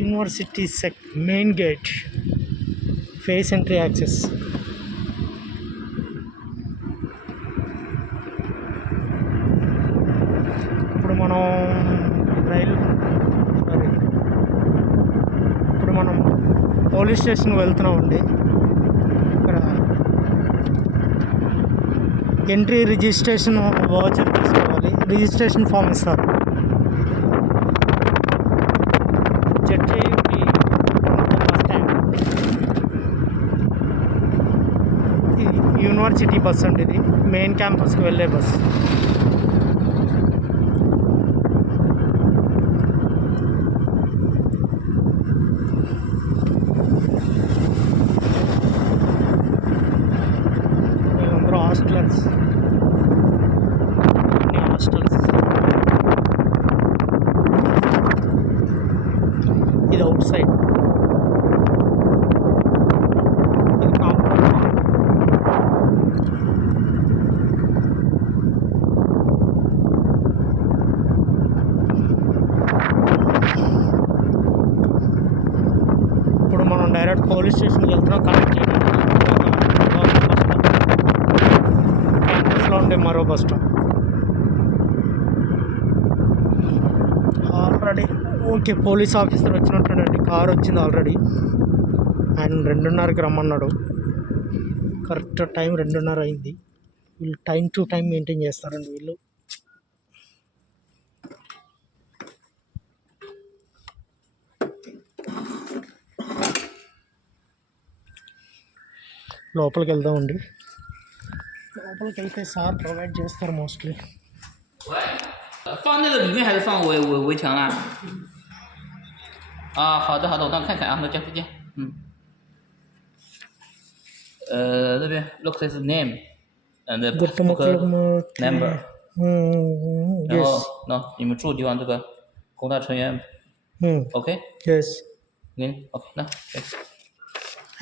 University check main gate face entry access. ఇప్పుడు మనం రైలు sorry. ఇప్పుడు మనం పోలీస్ స్టేషన్ వెళ్తున్నామండి. ఇక్కడ ఎంట్రీ రిజిస్ట్రేషన్ వాచర్ తీసుకోవాలి రిజిస్ట్రేషన్ ఫామ్ ఇస్తారు జడ్జేయుటి బస్ స్టాండ్ ఇది యూనివర్సిటీ బస్ అండి ఇది. మెయిన్ క్యాంపస్కి వెళ్ళే బస్. వీళ్ళందరూ హాస్టలర్స్. హాస్టల్స్ ఇది అవుట్ సైడ్ ఇది కాంపౌండ్ ఇప్పుడు మనం డైరెక్ట్ పోలీస్ స్టేషన్కి వెళ్తున్నాం కనెక్ట్ క్యాంపస్లో ఉండే మరో bus stop. Already okay police officer వచ్చినట్టునండి car వచ్చింది ఆల్రెడీ ఆయన రెండున్నరకి రమ్మన్నాడు. కరెక్ట్ టైం రెండున్నర అయింది. వీళ్ళు టైం టు టైం మెయింటైన్ చేస్తారండి వీళ్ళు. లోపలికి వెళ్దామండి లోపలికి వెళ్తే సార్ ప్రొవైడ్ చేస్తారు mostly 放那个里面还是放围围围墙啊？啊，好的好的，我帮看看啊，那见不见？嗯。呃，那边 look this name and the గుట్ట మొక్కలకు passport number， 然 yes 后喏，你们住的地方这个工大成员，OK， yes 给你 OK，那对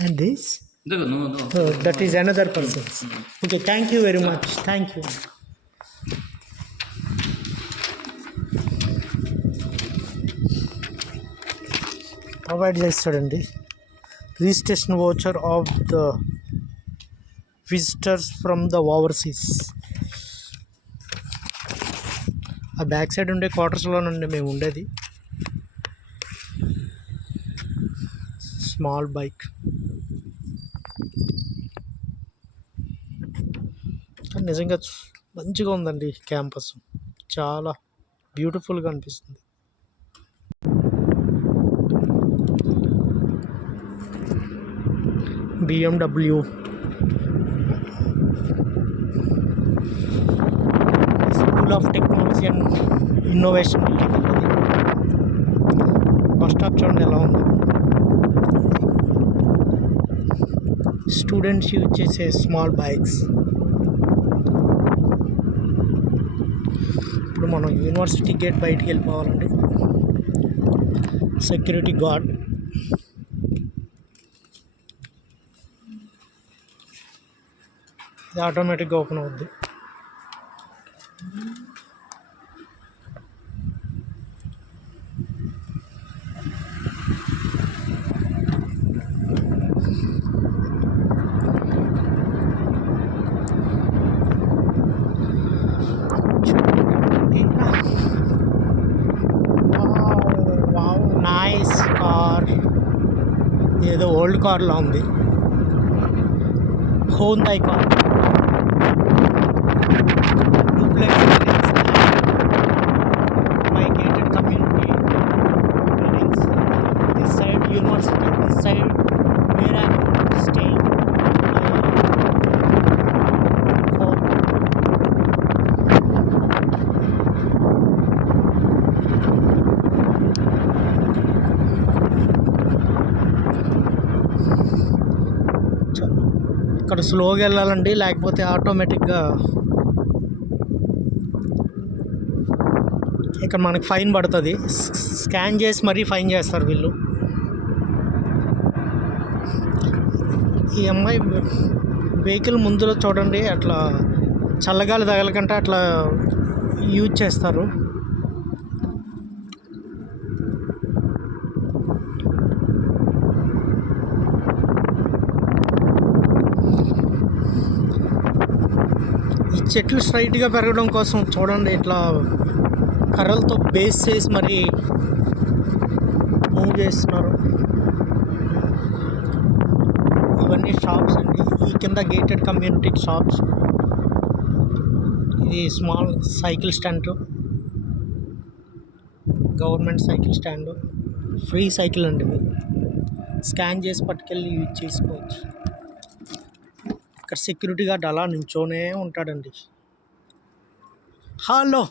and this 这个 no. No that is another persons okay thank you very much thank you provide చేస్తాడండి registration voucher of the visitors from the overseas ఆ back side ఉండే క్వార్టర్స్లోనండి మేము ఉండేది. Small bike నిజంగా మంచిగా ఉందండి campus. చాలా బ్యూటిఫుల్గా అనిపిస్తుంది. BMW school of technology and innovation bus stop చూడండి ఎలా ఉంది. స్టూడెంట్స్ యూజ్ చేసే స్మాల్ బైక్స్ మనం యూనివర్సిటీ గేట్ బయటికి వెళ్ళిపోవాలండి. Security guard. ఇది ఆటోమేటిక్గా ఓపెన్ అవుద్ది. ఏదో ఓల్డ్ కార్లా ఉంది. Hyundai car duplex my gated community buildings this side university this side where I stay అక్కడ స్లోగా వెళ్ళాలండి లేకపోతే ఆటోమేటిక్గా ఇక్కడ మనకి ఫైన్ పడుతుంది. స్కాన్ చేసి మరీ ఫైన్ చేస్తారు వీళ్ళు. ఈ అమ్మాయి వెహికల్ ముందులో చూడండి అట్లా చల్లగాలి తగలకంటే అట్లా యూజ్ చేస్తారు. చెట్లు స్ట్రైట్గా పెరగడం కోసం చూడండి ఇట్లా కర్రలతో బేస్ చేసి మరి మూవ్ చేస్తున్నారు. ఇవన్నీ షాప్స్ అండి. ఈ కింద గేటెడ్ కమ్యూనిటీ షాప్స్. ఇది small cycle stand. Government cycle stand. Free cycle అండి స్కాన్ చేసి పట్టుకెళ్ళి యూజ్ చేసుకోవచ్చు. అక్కడ సెక్యూరిటీ గార్డ్ అలా నించోనే ఉంటాడండి. హలో.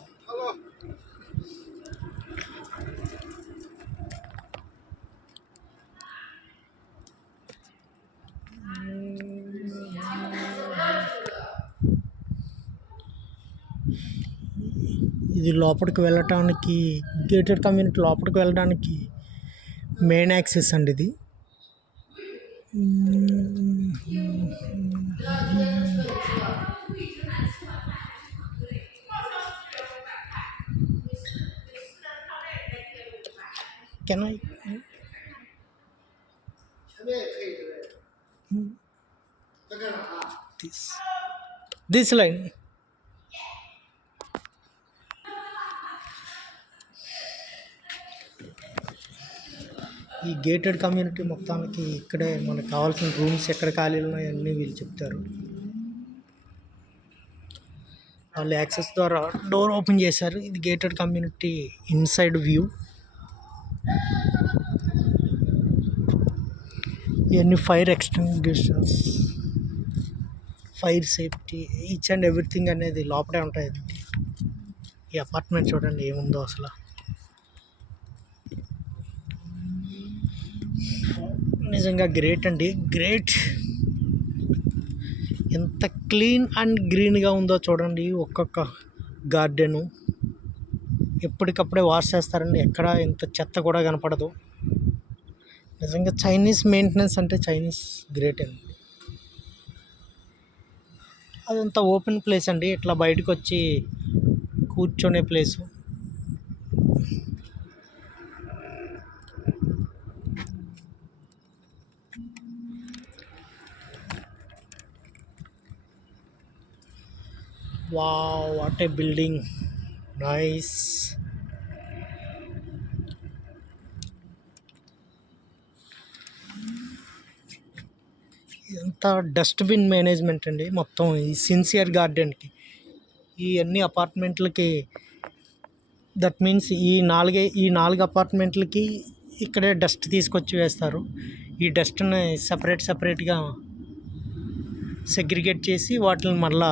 ఇది లోపలికి వెళ్ళటానికి గేటెడ్ కమ్యూనిటీ లోపలికి వెళ్ళడానికి మెయిన్ యాక్సెస్ అండి ఇది. Can I? This. This line. ఈ గేటెడ్ కమ్యూనిటీ మొత్తానికి ఇక్కడే మనకు కావాల్సిన రూమ్స్ ఎక్కడ ఖాళీలు ఉన్నాయో అన్నీ వీళ్ళు చెప్తారు. వాళ్ళు యాక్సెస్ ద్వారా డోర్ ఓపెన్ చేశారు. ఇది గేటెడ్ కమ్యూనిటీ ఇన్సైడ్ వ్యూ ఇవన్నీ fire extinguishers fire safety each and everything అనేది లోపలే ఉంటాయి ఈ అపార్ట్మెంట్ చూడండి ఏముందో అసలు. నిజంగా గ్రేట్ అండి. గ్రేట్ ఎంత క్లీన్ అండ్ గ్రీన్గా ఉందో చూడండి. ఒక్కొక్క గార్డెను ఎప్పటికప్పుడే వాష్ చేస్తారండి. ఎక్కడ ఇంత చెత్త కూడా కనపడదు. నిజంగా చైనీస్ మెయింటెనెన్స్ అంటే చైనీస్ గ్రేట్ అండి. అదంతా ఓపెన్ ప్లేస్ అండి. ఇట్లా బయటకు వచ్చి కూర్చునే place Wow, what a building. Nice. ఇదంతా డస్ట్బిన్ మేనేజ్మెంట్ అండి మొత్తం ఈ సిన్సియర్ గార్డెన్కి ఈ అన్ని అపార్ట్మెంట్లకి దట్ మీన్స్ ఈ నాలుగే ఈ నాలుగు అపార్ట్మెంట్లకి ఇక్కడే డస్ట్ తీసుకొచ్చి వేస్తారు ఈ డస్ట్ని సపరేట్ సపరేట్గా సెగ్రిగేట్ చేసి వాటిని మళ్ళా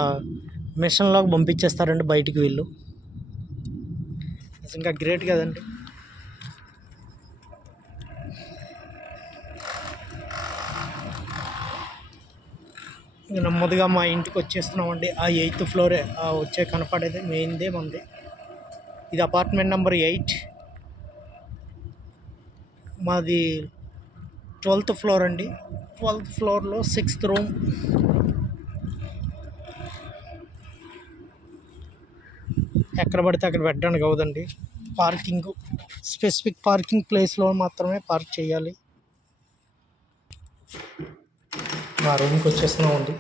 మిషన్లోకి పంపించేస్తారండి బయటికి వీళ్ళు. ఇంకా గ్రేట్ కదండి. నెమ్మదిగా మా ఇంటికి వచ్చేస్తున్నామండి. ఆ ఎయిత్ ఫ్లోరే వచ్చే కనపడేది మెయిన్దే మంది. ఇది అపార్ట్మెంట్ నెంబర్ ఎయిట్. మాది ట్వెల్త్ ఫ్లోర్ అండి. ట్వెల్త్ ఫ్లోర్లో సిక్స్త్ రూమ్. ఎక్కడ పడితే అక్కడ పెట్టడానికి అవదండి పార్కింగ్ స్పెసిఫిక్ పార్కింగ్ ప్లేస్లో మాత్రమే పార్క్ చేయాలి. మా రూమ్కి వచ్చేస్తున్నామండి.